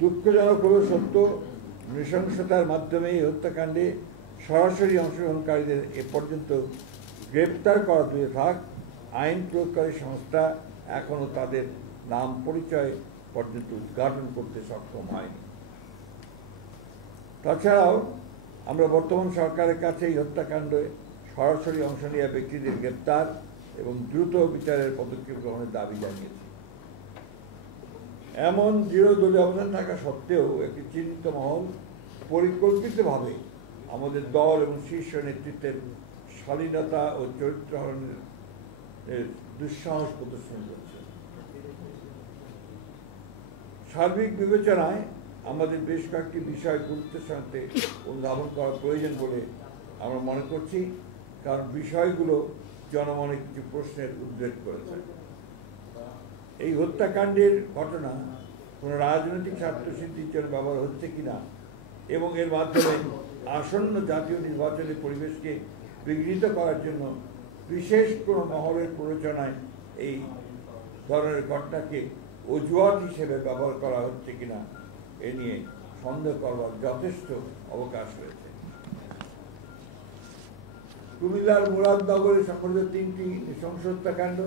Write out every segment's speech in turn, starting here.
দুঃখজনক হলেও সত্য, নৃশংসতার মাধ্যমে এই হত্যাকাণ্ডে সরাসরি অংশগ্রহণকারীদের এ পর্যন্ত গ্রেপ্তার করা দূরে থাক, আইন প্রয়োগকারী সংস্থা এখনও তাদের নাম পরিচয় পর্যন্ত উদ্ঘাটন করতে সক্ষম হয়নি। তাছাড়াও আমরা বর্তমান সরকারের কাছে এই হত্যাকাণ্ডে সরাসরি অংশ নেওয়া ব্যক্তিদের গ্রেপ্তার এবং দ্রুত বিচারের পদক্ষেপ গ্রহণের দাবি জানিয়েছি। এমন দৃঢ় দলীয় অবস্থান থাকা সত্ত্বেও একটি চিহ্নিত মহল পরিকল্পিতভাবে আমাদের দল এবং শীর্ষ নেতৃত্বের শালীনতা ও চরিত্র হরণের দুঃসাহস প্রদর্শন করছে। সার্বিক বিবেচনায় আমাদের বেশ কয়েকটি বিষয় গুরুত্বের সাথে অনুধাবন করা প্রয়োজন বলে আমরা মনে করছি, কারণ বিষয়গুলো জনমনে কিছু প্রশ্নের উদ্রেক করেছে। এই হত্যাকাণ্ডের ঘটনা কোনো রাজনৈতিক স্বার্থসিদ্ধির জন্য ব্যবহার হচ্ছে কিনা এবং এর মাধ্যমে আসন্ন জাতীয় নির্বাচনের পরিবেশকে বিঘ্নিত করার জন্য বিশেষ কোনো মহলের প্ররোচনায় এই ধরনের ঘটনাকে অজুহাত হিসেবে ব্যবহার করা হচ্ছে কিনা এ নিয়ে সন্দেহ করবার যথেষ্ট অবকাশ রয়েছে। কুমিল্লার মুরাদনগরে সংঘটিত 3টি নৃশংস হত্যাকাণ্ড,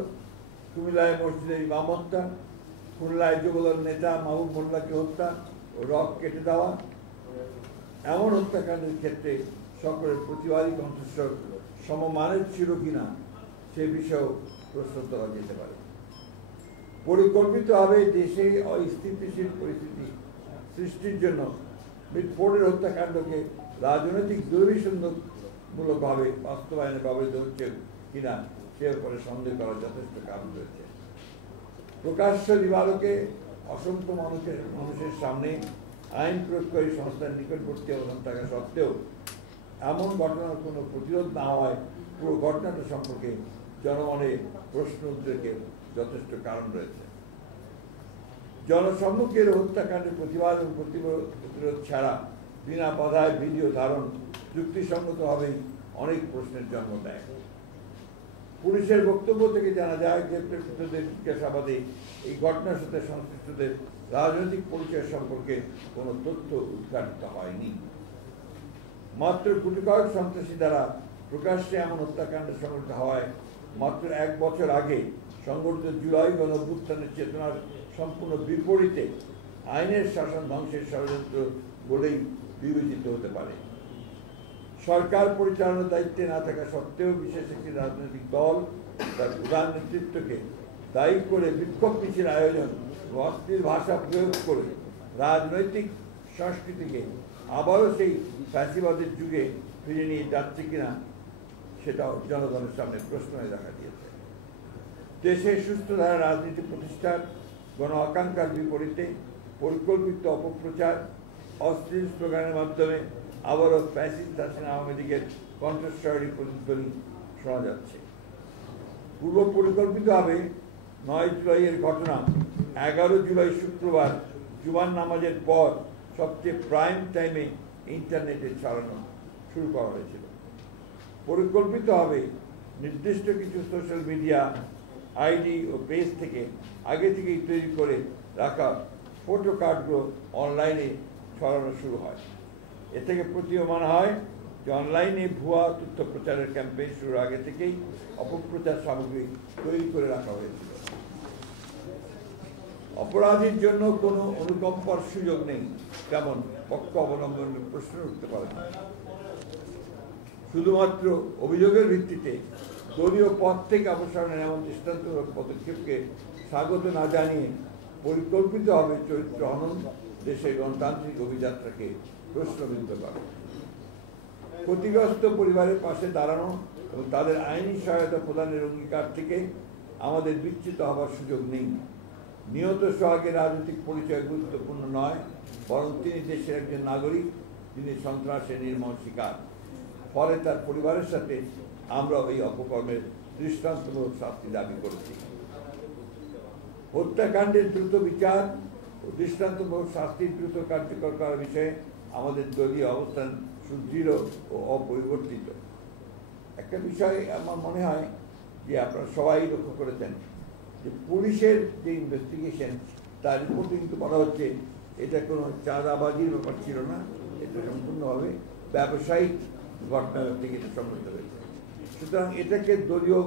কুমিল্লায় মসজিদের ইমাম হত্যা, খুলনায় যুবদল নেতা মাহবুব মোল্লাকে হত্যা ও রক কেটে দেওয়া, এমন হত্যাকাণ্ডের ক্ষেত্রে সকলের প্রতিবাদী কণ্ঠস্বর সমমানের ছিল কিনা সে বিষয়েও প্রশ্ন তোলা যেতে পারে। পরিকল্পিতভাবে দেশে অস্থিতিশীল পরিস্থিতি সৃষ্টির জন্য মিটফোর্ডের হত্যাকাণ্ডকে রাজনৈতিক দুর্বিসন্ধমূলকভাবে বাস্তবায়নে ব্যবহৃত হচ্ছে কিনা সে ব্যাপারে সন্দেহ করার যথেষ্ট কারণ রয়েছে। প্রকাশ্য দিবালোকে অসংখ্য মানুষের সামনে আইন প্রয়োগকারী সংস্থার নিকটবর্তী অবস্থান থাকা সত্ত্বেও এমন ঘটনার কোনো প্রতিরোধ না হওয়ায় পুরো ঘটনাটা সম্পর্কে জনমনে প্রশ্ন উদ্রেকের যথেষ্ট কারণ রয়েছে। জনসম্মুখের হত্যাকাণ্ডের প্রতিবাদ এবং প্রতিরোধ ছাড়া বিনা বাধায় ভিডিও ধারণ যুক্তিসঙ্গতভাবেই অনেক প্রশ্নের জন্ম দেয়। পুলিশের বক্তব্য থেকে জানা যায়, গ্রেপ্তারকৃতদের জিজ্ঞাসাবাদে এই ঘটনার সাথে সংশ্লিষ্টদের রাজনৈতিক পরিচয় সম্পর্কে কোনো তথ্য উদ্ঘাটিত হয়নি। মাত্র কোটি কয়েক সন্ত্রাসী দ্বারা প্রকাশ্যে এমন হত্যাকাণ্ড সংঘটিত হওয়ায় মাত্র 1 বছর আগে সংঘটিত জুলাই গণঅভ্যুত্থানের চেতনার সম্পূর্ণ বিপরীতে আইনের শাসন ধ্বংসের ষড়যন্ত্র বলেই বিবেচিত হতে পারে। সরকার পরিচালনার দায়িত্বে না থাকা সত্ত্বেও বিশেষ একটি রাজনৈতিক দল তার প্রধান নেতৃত্বকে দায়ী করে বিক্ষোভ মিছিল আয়োজন ও অশ্লীল ভাষা প্রয়োগ করে রাজনৈতিক সংস্কৃতিকে আবারও সেই ফ্যাসিবাদের যুগে ফিরে নিয়ে যাচ্ছে কিনা সেটাও জনগণের সামনে প্রশ্ন হয়ে দেখা দিয়েছে। দেশে সুস্থ ধারা রাজনীতি প্রতিষ্ঠার গণ আকাঙ্ক্ষার বিপরীতে পরিকল্পিত অপপ্রচার, অশ্লীল স্লোগানের মাধ্যমে আবারও ফ্যাসিস্ট হাসিনা আওয়ামী লীগের কণ্ঠস্বরী প্রতিধ্বনি শোনা যাচ্ছে। পূর্ব পরিকল্পিতভাবে 9 জুলাইয়ের ঘটনা 11 জুলাই শুক্রবার জুমার নামাজের পর সবচেয়ে প্রাইম টাইমে ইন্টারনেটে ছড়ানো শুরু করা হয়েছিল। পরিকল্পিতভাবে নির্দিষ্ট কিছু সোশ্যাল মিডিয়া আইডি ও পেজ থেকে আগে থেকেই তৈরি করে রাখা ফটো কার্ডগুলো অনলাইনে ছড়ানো শুরু হয়। এ থেকে প্রতীয়মান হয় যে অনলাইনে ভুয়া তথ্য প্রচারের ক্যাম্পেইন শুরুর আগে থেকেই অপপ্রচার সামগ্রী তৈরি করে রাখা হয়েছিল। অপরাধীর জন্য কোনো অনুকম্পার সুযোগ নেই, তেমন পক্ষ অবলম্বনের প্রশ্ন উঠতে পারে না। শুধুমাত্র অভিযোগের ভিত্তিতে দলীয় পদ থেকে অপসারণের এমন দৃষ্টান্তমূলক পদক্ষেপকে স্বাগত না জানিয়ে পরিকল্পিতভাবে চরিত্র হনন দেশের গণতান্ত্রিক অভিযাত্রাকে প্রশ্নবিদ্ধ করে। ক্ষতিগ্রস্ত পরিবারের পাশে দাঁড়ানো এবং তাদের আইনি সহায়তা প্রদানের অঙ্গীকার থেকে আমাদের বিচ্যুত হবার সুযোগ নেই। নিহত সোহাগের রাজনৈতিক পরিচয় গুরুত্বপূর্ণ নয়, বরং তিনি দেশের একজন নাগরিক, যিনি সন্ত্রাসের নির্মম শিকার। ফলে তার পরিবারের সাথে আমরা এই অপকর্মের দৃষ্টান্তমূলক শাস্তি দাবি করছি। হত্যাকাণ্ডের দ্রুত বিচার ও দৃষ্টান্তমূলক শাস্তির দ্রুত কার্যকর করার বিষয়ে আমাদের দলীয় অবস্থান সুদৃঢ় ও অপরিবর্তিত। একটা বিষয় আমার মনে হয় যে আপনারা সবাই লক্ষ্য করেছেন যে পুলিশের যে ইনভেস্টিগেশন তার রিপোর্টে কিন্তু বলা হচ্ছে এটা কোনো চাঁদাবাজির ব্যাপার ছিল না, এটা সম্পূর্ণভাবে ব্যবসায়িক ঘটনা থেকে এটা সংঘটিত হয়েছে। সুতরাং এটাকে দলীয়